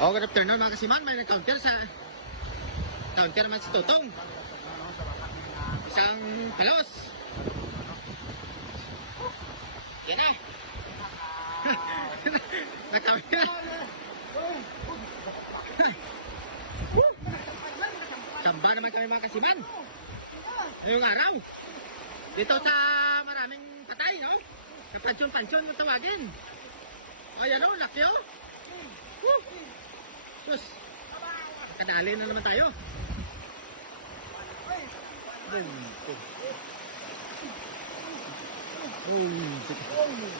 Oh, good afternoon mga kasiman. May counter naman si Tutong. Isang palos. Yan na. Nakawin. Samba naman kami mga kasiman. Ngayong araw. Dito sa maraming patay, no? Sa pansyon mo tawagin. O yan o, laki o. Sus. Kadali na naman tayo.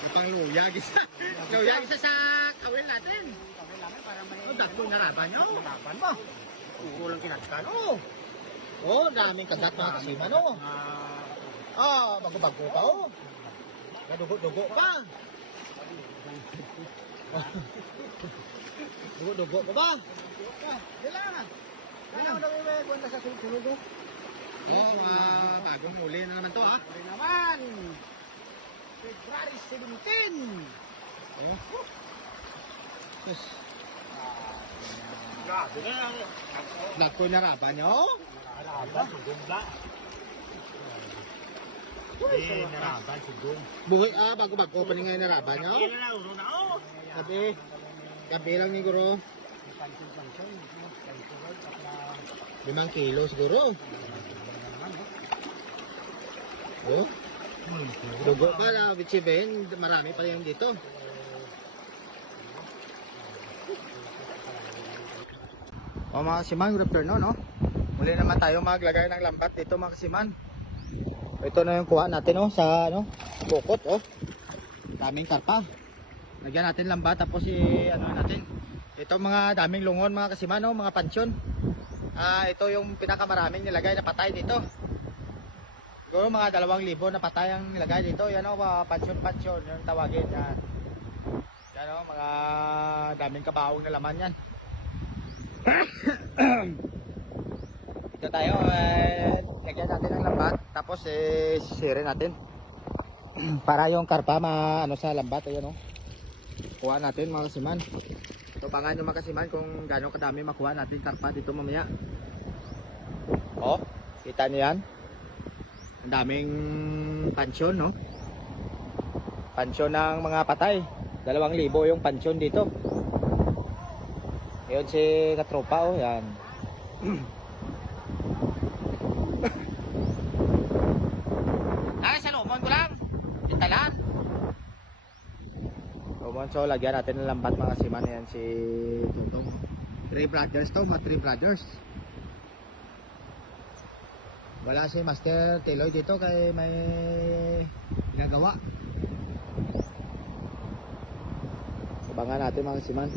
Ipang luyag isa. Luyag isa sa kawil natin. O, dako na laban nyo. Laban mo. Kulang kinagkan. O, daming kagat mga kasiman o. Bago-bago pa o. Dugo-dugo pa. Dugo-dugo pa ba? Kailangan. Kailangan daw may buwan na sa sulog o. Bagong muli na naman to ha. Muli naman. February 17. Yes. Lako na raban nyo? Raban, sugong ba? Naraban, sugong. Buhay, bago-bago pa ngayon naraban nyo? Gabi lang ni Guro. 5 kilo siguro. Oh? Dugo pa na, Bichiben, marami pa yung dito. Mga kasiman, good afternoon, no? Muli naman tayo maglagay ng lambat dito mga kasiman. Ito na yung kuha natin, no? Sa, bukot, daming karpa. Lagyan natin lambat, tapos natin. Ito mga daming lungon mga kasiman, no? Mga pansyon. Ito yung pinakamaraming nilagay na patay dito. Siguro mga 2,000 na patay ang nilagay dito. Yan o, pansyon yung tawagin. Yan o, mga daming kabaong na laman yan. Dito tayo, lagyan natin ng lambat. Tapos sisirin natin. Para yung karpa sa lambat. Ayan o. Kuha natin mga kasiman. Tupangan yung mga kasiman kung gano'ng kadami makuha natin karpa dito mamaya. Kita niyo yan? Ang daming pansyon, no? Pansyon ng mga patay. 2,000 yung pansyon dito. Ayun si katropa, yan. Sa lumon ko lang. Sintalan. Lumon, so lagyan natin ng lambat mga kasiman. Yan si Tutong. 3 brothers to, mga 3 brothers. Wala si Master Tiloy dito kay may gagawa. Sabangan natin mga kasiman.